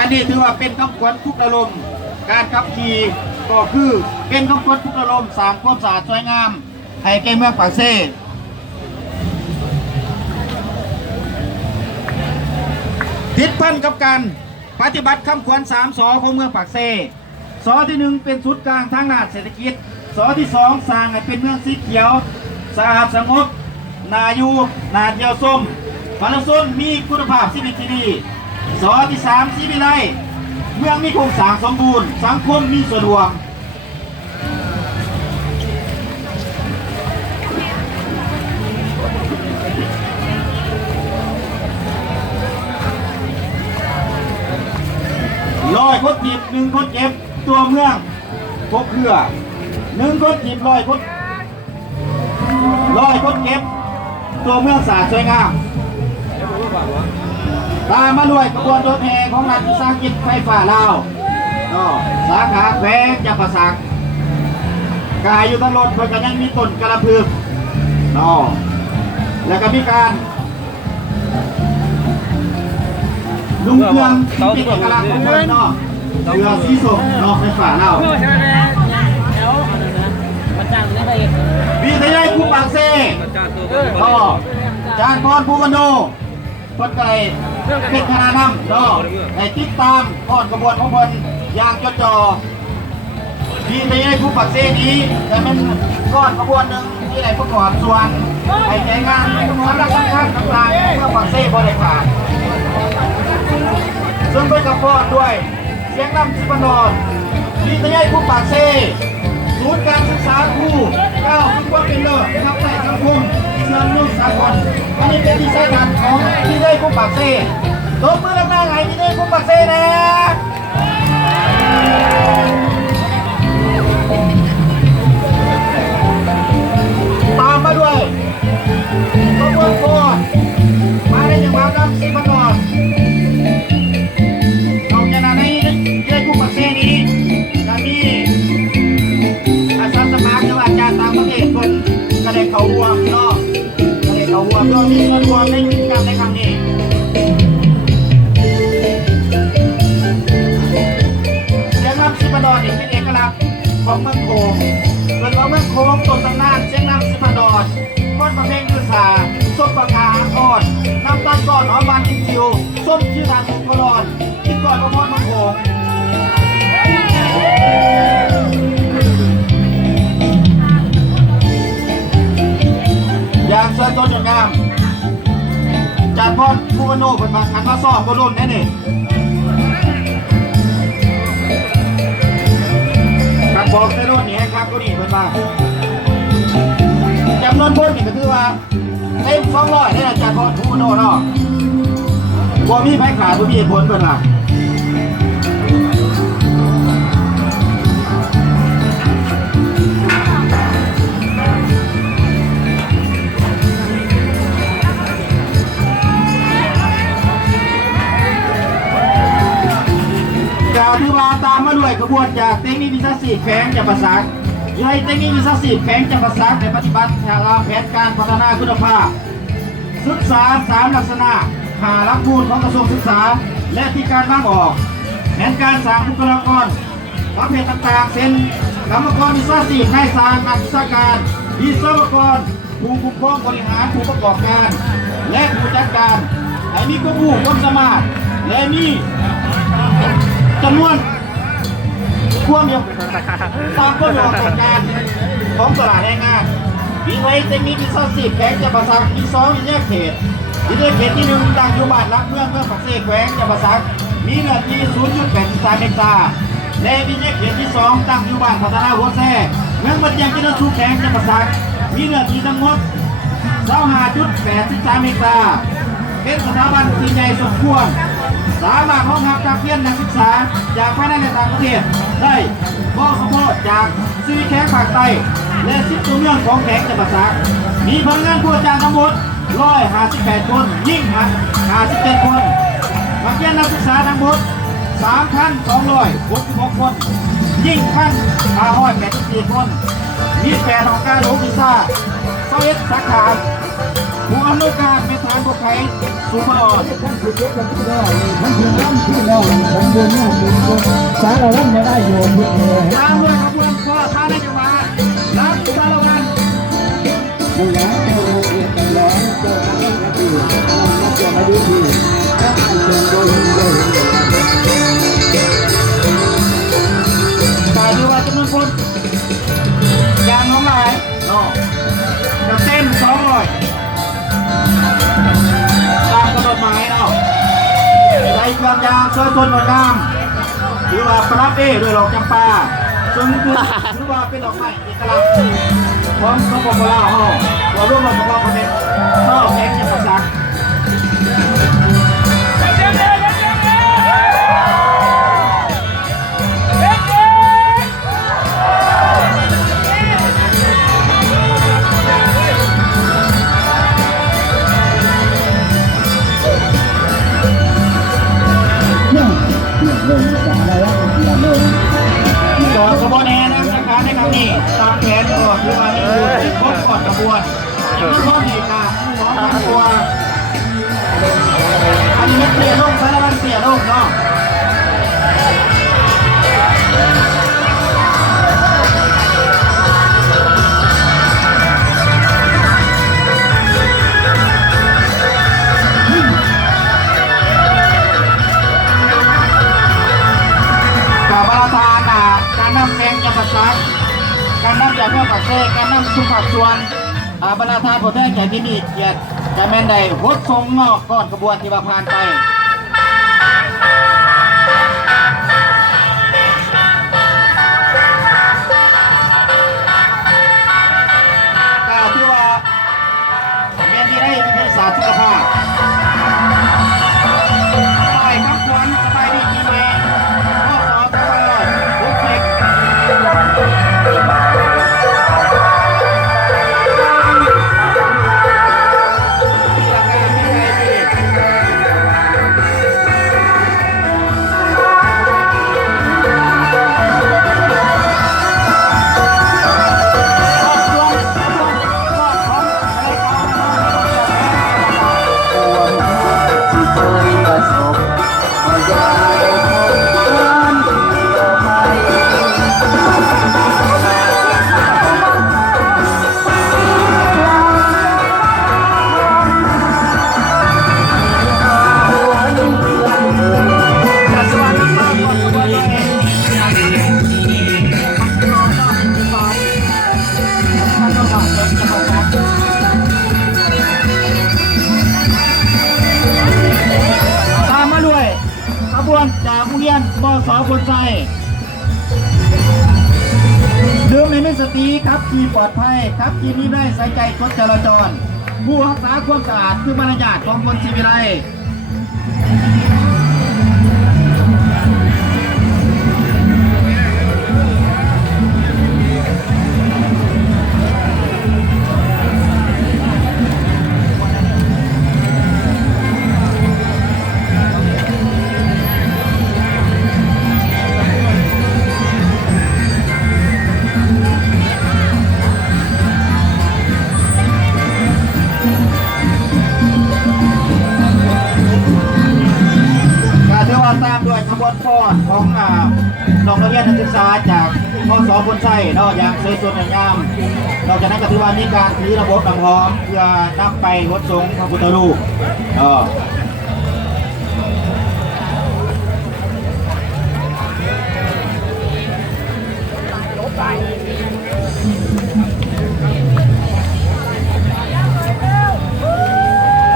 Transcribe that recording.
อันนี้ถือว่าเป็นคำขวัญทุกอารมณ์การขับขี่ก็คือเป็นคำขวัญทุกอารมณ์สร้างความสะอาดสวยงามให้แก่เมืองปากเซ่ติดพันกับการปฏิบัติคำขวัญ3 ส.ของเมืองปากเซ่ส.ที่ 1เป็นศูนย์กลางทางด้านเศรษฐกิจส.ที่ 2สร้างให้เป็นเมืองสีเขียวสะอาดสงบน่าอยู่น่าเที่ยวชมประชาชนมีคุณภาพชีวิตที่ดีส.ที่ 3สีวิไลเมืองมีโครงสร้างสมบูรณ์สังคมมีส่วนรวม100 คนจีบ1 คนเก็บตัวเมืองพบเพื่อ1 คนจีบ100 คนเก็บตัวเมืองสะอาดสวยงามตามมาด้วยกระบวนรถแห่ของรัฐวิสาหกิจไฟฟ้าลาวสาขาแขวงจำปาสักกายอยู่ตลอดเพื่อกันยังมีต้นกระพือแล้วก็มีการลุงเมืองที่เป็นเอกลักษณ์ของเมืองเรือสีส้มไฟฟ้าลาววิทยาผู้ปากเซ่จานพรภูวโนคนไก่เป็นคณะนำให้ติดตามก่อนกระบวนของคนอย่างจดจ่อวิทยาผู้ปากเซ่นี้แต่เป็นก้อนกระบวนหนึ่งที่ไหนประกอบส่วนให้ใจงานสำหรับท่านต่างๆเพื่อปากเซ่บริการซึ่งเป็นกระพอดด้วยเสียงนำสิบนอนวิทยาผู้ปากเซ่ศูนย์การศึกษาครู9ทุกวันเป็นเลิศทำใส่สังคมเชิญนุ่งสากลอันนี้เป็นที่ใช้งานของวิทยาผู้ปากเซ่ตบมือดังๆให้วิทยาผู้ปากเซ่นะตามมาด้วยขบวนโคตรมาในจังหวัดนำสิบนอนนอกจากนั้นในวิทยาผู้ปากเซ่นี้จะมีอาสาสมัครจังหวัดจากต่างประเทศคนกระเด็นเขาหัวพี่น้องกระเด็นเขาหัวโดยมีส่วนรวมในกิจกรรมในครั้งนี้เสียงนำสิบดอนเป็นเอกลักษณ์ของเมืองโขงเป็นของเมืองโขงต้นตำนานเสียงนำสิบดอนก้อนประเพณีสาส้มปากกาอ่อนน้ำตาลก้อนหอมหวานกินจิวส้มชื่อทางของกรอนกินก่อนพอเมืองโขงอย่างเสื้อต้นงามจานพรภูวโนเป็นมาขันมาซ่อมก็รุ่นแน่นี่ขันบอกในรุ่นนี้ครับก็นี่เป็นมาจำนวนคนนี่ก็คือว่าเต็ม200นี่แหละจานพรภูวโนเนาะบ่มีไผขาดบ่มีผลเป็นมาที่ว่าตามมาด้วยกระบวนจากเทคนิควิชาชีพแฝงจำปาสักให้เทคนิควิชาชีพแฝงจำปาสักในปฏิบัติตามแผนการพัฒนาคุณภาพศึกษา3 ลักษณะ5 หลักมูลของกระทรวงศึกษาและที่การวางออกแผนการสร้างบุคลากรประเภทต่างๆเช่นกรรมกรวิชาชีพนายสร้างนักวิชาการวิศวกรผู้คุ้มครองบริหารผู้ประกอบการและผู้จัดการให้มีความรู้ความสามารถและมีจำนวนความเดียวตามข้อมูลของการของตลาดแรงงานวิทยาเทคนิควิชาชีพแขวงจำปาสักมี2วิทยาเขตที่1ตั้งอยู่บ้านรักเมืองปากเซ่แขวงจำปาสักมีเนื้อที่ 0.83 เฮกตาร์และวิทยาเขตที่2ตั้งอยู่บ้านพัฒนาหัวแซ่เมืองมันยังกินสุขแขวงจำปาสักมีเนื้อที่ทั้งหมด 25.83 เฮกตาร์เป็นสถาบันที่ใหญ่สมควรสามารถรองรับการเรียนนักศึกษาจากภายในและต่างประเทศได้ข้อสมโภชจากซีวิแขงภาคใต้และ10 ตัวเมืองของแขงจำปาสักมีพนักงานผู้จ้างทั้งหมด158 คนยิ่ง57 คนนักเรียนนักศึกษาทั้งหมด 3,266 คนยิ่ง1,584 คนมี8 ของการรู้วิชา21 สาขาผู้อำนวยการเป็นฐานบกไข่สุภาพร บุญงานบุญบุญสารวัตรมาได้โยมบุญเลย ตามด้วยขบวนพ่อท่านได้จังหวะรับสารวัตร บุญแล้วเจ้าเรียนแต่ร้อนเจ้าทำหน้าที่นักเจ้ามาดูที่ถ้าใครเชิญโดยโดย ตายด้วยว่าจำนวนคนยางน้องลายเนาะจะเต้น200ตามกำหนดหมายเนาะได้เครื่องยางช่วยชนหน่วยงามหรือว่าปรับด้วยดอกจำปาซึ่งคือหรือว่าเป็นดอกไม้เอกลักษณ์ของสปปลาวเราร่วมกับสปปเป็นข้าวแกงจะประจักษ์ก่อนขบวนแห่นำสังการในครั้งนี้ตามแผนก่อนคือว่ามีอยู่ครบก่อนขบวนข้อเหตุการณ์ของตัวอันนี้เสียโลกสารวัตรเสียโลกเนาะการนำแกงยาปัสสักการนำจากเพื่อปักเซ่การนำสุภาพส่วนบรรดาทานผลแท้แก่ที่มีเกียรติจะแมนใดหดทรงงอกก้อนกระบวนที่ว่าผ่านไปกล่าวที่ว่าแมนที่ได้วิทยาศาสตร์สุขภาพไปครับควันสบายดีกี่เมย์ข้อสอบสบายทุกเด็กจากโรงเรียนบส.พลไส้ดื่มให้มีสติครับขี่ปลอดภัยครับขี่มีได้ใส่ใจกฎจราจรผู้รักษาความสะอาดคือมารยาทของคนชีวิไลตามด้วยขบวนฟ้อนของน้องนักเรียนนักศึกษาจากมส.พลไส้นอกอย่างสวยสดงามนอกจากนั้นก็ถือว่ามีการถือระบบน้ำหอมเพื่อนำไปรถทรงพระพุทธรูป